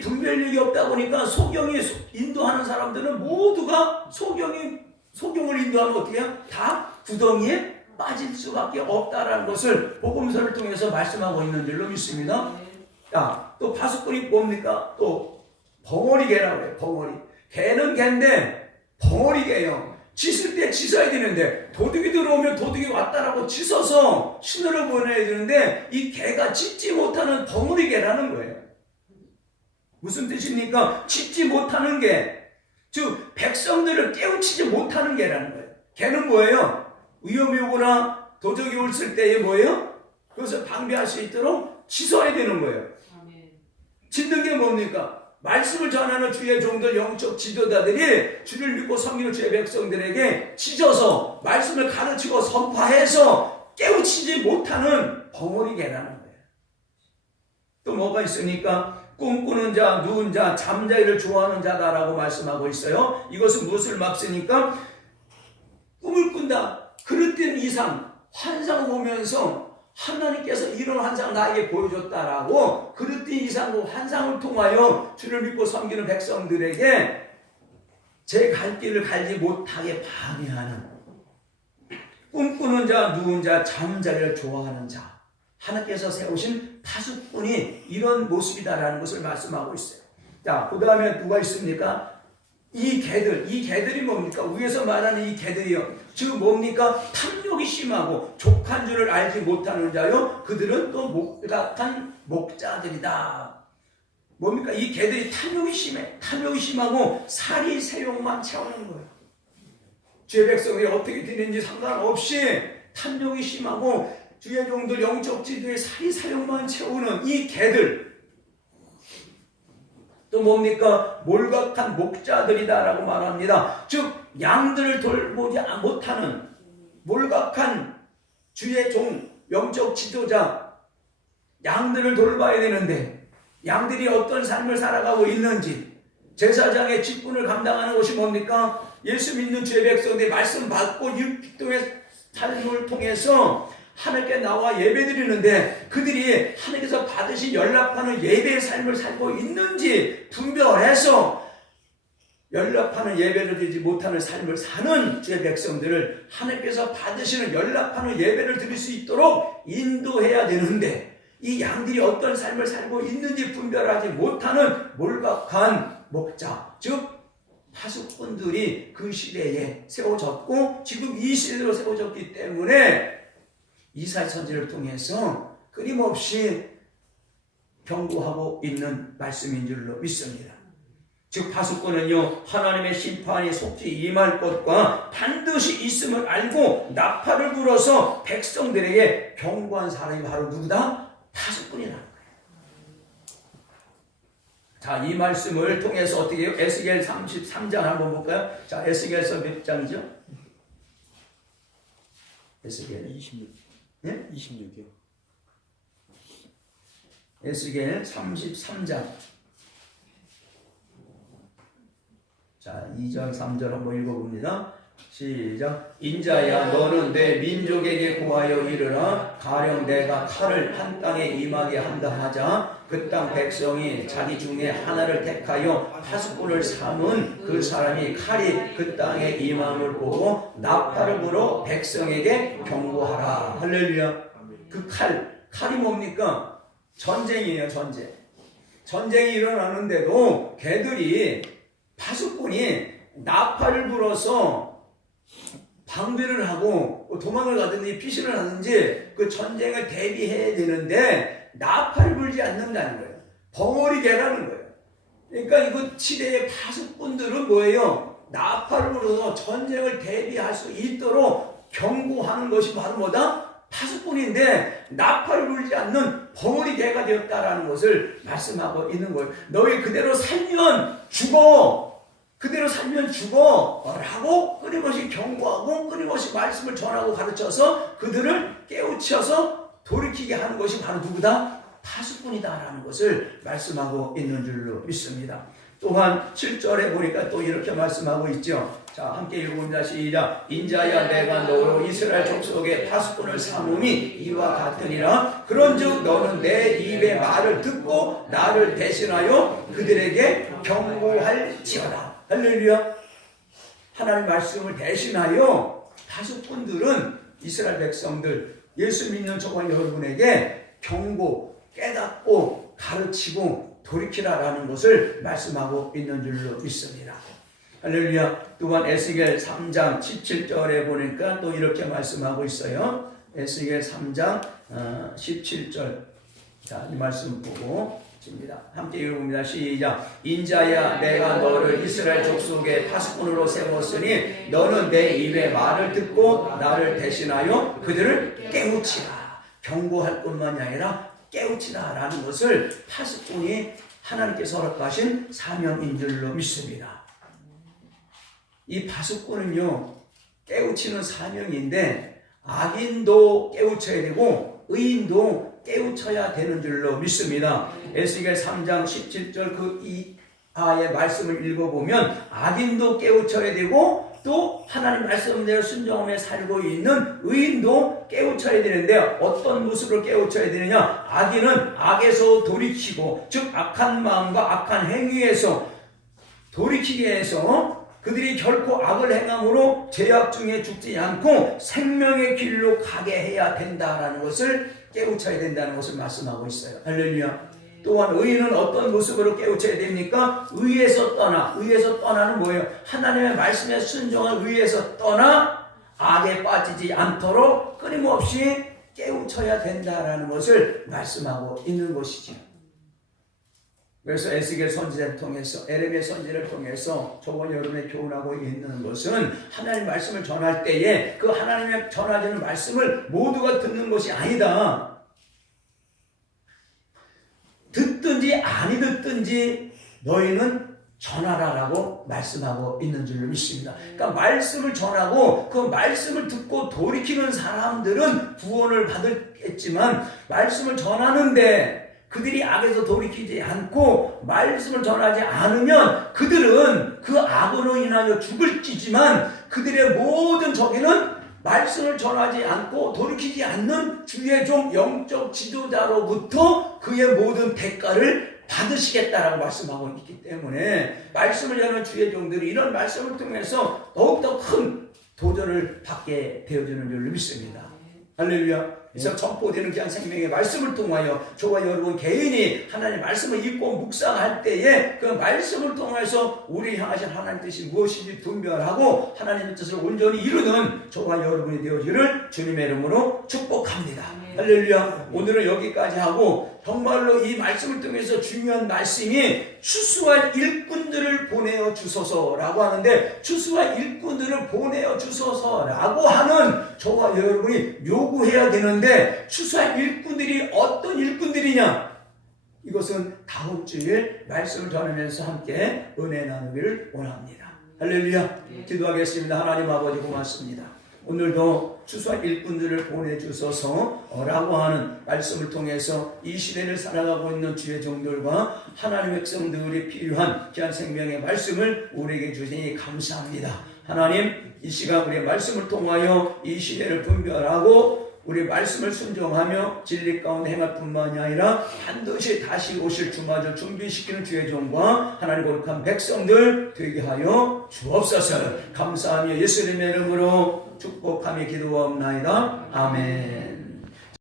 분별력이 없다 보니까 소경이 인도하는 사람들은 모두가 소경을 인도하면 어떻게 해요? 다 구덩이에 빠질 수밖에 없다라는 것을 복음서를 통해서 말씀하고 있는 줄로 믿습니다. 자, 또 파수꾼이 뭡니까? 또 벙어리개라고 해요. 벙어리. 개는 개인데 벙어리개예요. 짖을 때 짖어야 되는데 도둑이 들어오면 도둑이 왔다라고 짖어서 신호를 보내야 되는데 이 개가 짖지 못하는 벙어리개라는 거예요. 무슨 뜻입니까? 짖지 못하는 개. 즉 백성들을 깨우치지 못하는 개라는 거예요. 개는 뭐예요? 위험이 오거나 도적이 올을 때에 뭐예요? 그것을 방비할 수 있도록 짖어야 되는 거예요. 짖는 게 뭡니까? 말씀을 전하는 주의 종들, 영적 지도자들이 주를 믿고 섬기는 주의 백성들에게 짖어서 말씀을 가르치고 선포해서 깨우치지 못하는 벙어리개라는 거예요. 또 뭐가 있습니까? 꿈꾸는 자, 누운 자, 잠자기를 좋아하는 자다라고 말씀하고 있어요. 이것은 무엇을 막으니까 꿈을 꾼다. 그릇된 이상, 환상을 보면서 하나님께서 이런 환상 나에게 보여줬다라고 그릇된 이상과 환상을 통하여 주를 믿고 섬기는 백성들에게 제 갈 길을 갈지 못하게 방해하는 꿈꾸는 자, 누운 자, 잠자기를 좋아하는 자. 하나님께서 세우신 파수꾼이 이런 모습이다라는 것을 말씀하고 있어요. 자, 그 다음에 누가 있습니까? 이 개들이 뭡니까? 위에서 말하는 이 개들이요. 즉 뭡니까? 탐욕이 심하고 족한 줄을 알지 못하는 자요. 그들은 또 목각한 목자들이다. 뭡니까? 이 개들이 탐욕이 심해. 탐욕이 심하고 사리 세욕만 채우는 거예요. 주의 백성이 어떻게 되는지 상관없이 탐욕이 심하고 주의 종들 영적 지도의 사리 사욕만 채우는 이 개들. 또 뭡니까? 몰각한 목자들이다라고 말합니다. 즉 양들을 돌보지 못하는 몰각한 주의 종, 영적 지도자, 양들을 돌봐야 되는데 양들이 어떤 삶을 살아가고 있는지 제사장의 직분을 감당하는 것이 뭡니까? 예수 믿는 주의 백성들이 말씀 받고 율동의 삶을 통해서 하나님께 나와 예배드리는데 그들이 하나님께서 받으신 연락하는 예배의 삶을 살고 있는지 분별해서 연락하는 예배를 드리지 못하는 삶을 사는 주의 백성들을 하나님께서 받으시는 연락하는 예배를 드릴 수 있도록 인도해야 되는데 이 양들이 어떤 삶을 살고 있는지 분별하지 못하는 몰각한 목자, 즉 파수꾼들이 그 시대에 세워졌고 지금 이 시대로 세워졌기 때문에 이사야 선지를 통해서 끊임없이 경고하고 있는 말씀인 줄로 믿습니다. 즉 파수꾼은요 하나님의 심판이 속히 임할 것과 반드시 있음을 알고 나팔을 불어서 백성들에게 경고한 사람이 바로 누구다? 파수꾼이라는 거예요. 자, 이 말씀을 통해서 어떻게 해요? 에스겔 33장 한번 볼까요? 자, 에스겔서 몇 장이죠? 에스겔 26. 네? 26이요. 에스겔 33장. 자, 2절, 3절 한번 읽어봅니다. 시작. 인자야, 너는 내 민족에게 구하여 이르라. 가령 내가 칼을 한 땅에 임하게 한다 하자. 그 땅 백성이 자기 중에 하나를 택하여 파수꾼을 삼은 그 사람이 칼이 그 땅에 임함을 보고 나팔을 불어 백성에게 경고하라. 할렐루야. 그 칼이 뭡니까? 전쟁이에요, 전쟁. 전쟁이 일어나는데도 걔들이 파수꾼이 나팔을 불어서 방비를 하고 도망을 가든지 피신을 하든지 그 전쟁을 대비해야 되는데 나팔을 불지 않는다는 거예요. 벙어리개라는 거예요. 그러니까 이거 시대의 파수꾼들은 뭐예요? 나팔을 불어서 전쟁을 대비할 수 있도록 경고하는 것이 바로 뭐다? 파수꾼인데 나팔을 불지 않는 벙어리개가 되었다라는 것을 말씀하고 있는 거예요. 너희 그대로 살면 죽어. 그대로 살면 죽어 라고 끊임없이 경고하고 끊임없이 말씀을 전하고 가르쳐서 그들을 깨우쳐서 돌이키게 하는 것이 바로 누구다? 파수꾼이다 라는 것을 말씀하고 있는 줄로 믿습니다. 또한 7절에 보니까 또 이렇게 말씀하고 있죠. 자, 함께 읽어봅니다. 시작. 인자야 내가 너로 이스라엘 족속의 파수꾼을 삼음이 이와 같으니라. 그런즉 너는 내 입의 말을 듣고 나를 대신하여 그들에게 경고할지어다. 할렐루야. 하나님의 말씀을 대신하여 파수꾼들은 이스라엘 백성들, 예수 믿는 저와 여러분에게 경고, 깨닫고 가르치고 돌이키라라는 것을 말씀하고 있는 줄로 믿습니다. 할렐루야. 또한 에스겔 3장 17절에 보니까 또 이렇게 말씀하고 있어요. 에스겔 3장 17절. 자, 이 말씀 보고 있습니다. 함께 읽어봅니다. 시작. 인자야 내가 너를 이스라엘 족속의 파수꾼으로 세웠으니 너는 내 입의 말을 듣고 나를 대신하여 그들을 깨우치라. 경고할 뿐만이 아니라 깨우치라 라는 것을 파수꾼이 하나님께서 허락하신 사명인 줄로 믿습니다. 이 파수꾼은요, 깨우치는 사명인데 악인도 깨우쳐야 되고 의인도 깨우쳐야 되는 줄로 믿습니다. 에스겔 3장 17절 그 이하의 말씀을 읽어보면 악인도 깨우쳐야 되고 또 하나님 말씀대로 순종하며 살고 있는 의인도 깨우쳐야 되는데 어떤 모습으로 깨우쳐야 되느냐? 악인은 악에서 돌이키고, 즉 악한 마음과 악한 행위에서 돌이키게 해서 그들이 결코 악을 행함으로 죄악 중에 죽지 않고 생명의 길로 가게 해야 된다라는 것을 깨우쳐야 된다는 것을 말씀하고 있어요. 할렐루야. 또한 의인은 어떤 모습으로 깨우쳐야 됩니까? 의에서 떠나는 뭐예요? 하나님의 말씀에 순종한 의에서 떠나 악에 빠지지 않도록 끊임없이 깨우쳐야 된다라는 것을 말씀하고 있는 것이죠. 그래서 에스겔 선지자를 통해서, 에레미야 선지자를 통해서 저와 여러분의 교훈하고 있는 것은 하나님의 말씀을 전할 때에 그 하나님의 전하지는 말씀을 모두가 듣는 것이 아니다. 듣든지 아니 듣든지 너희는 전하라라고 말씀하고 있는 줄로 믿습니다. 그러니까 말씀을 전하고 그 말씀을 듣고 돌이키는 사람들은 구원을 받겠지만 말씀을 전하는데 그들이 악에서 돌이키지 않고 말씀을 전하지 않으면 그들은 그 악으로 인하여 죽을지지만 그들의 모든 적에는 말씀을 전하지 않고 돌이키지 않는 주의 종 영적 지도자로부터 그의 모든 대가를 받으시겠다라고 말씀하고 있기 때문에 말씀을 전하는 주의 종들이 이런 말씀을 통해서 더욱더 큰 도전을 받게 되어지는 줄로 믿습니다. 할렐루야. 그래서 전포되는 귀한 생명의 말씀을 통하여 저와 여러분 개인이 하나님의 말씀을 읽고 묵상할 때에 그 말씀을 통해서 우리 향하신 하나님 뜻이 무엇인지 분별하고 하나님의 뜻을 온전히 이루는 저와 여러분이 되어지기를 주님의 이름으로 축복합니다. 할렐루야. 오늘은 여기까지 하고 정말로 이 말씀을 통해서 중요한 말씀이 추수할 일꾼들을 보내어 주소서라고 하는데 추수할 일꾼들을 보내어 주소서라고 하는 저와 여러분이 요구해야 되는데 추수할 일꾼들이 어떤 일꾼들이냐? 이것은 다음 주일 말씀을 전하면서 함께 은혜 나누기를 원합니다. 할렐루야. 기도하겠습니다. 하나님 아버지 고맙습니다. 오늘도 추수할 일꾼들을 보내주소서라고 하는 말씀을 통해서 이 시대를 살아가고 있는 주의 종들과 하나님의 백성들이 필요한 귀한 생명의 말씀을 우리에게 주시니 감사합니다. 하나님, 이 시간 우리의 말씀을 통하여 이 시대를 분별하고 우리 말씀을 순종하며 진리 가운데 행할 뿐만이 아니라 반드시 다시 오실 주마저 준비시키는 주의 종과 하나님 거룩한 백성들 되게 하여 주옵소서. 감사하며 예수님의 이름으로 축복하며 기도하옵나이다. 아멘.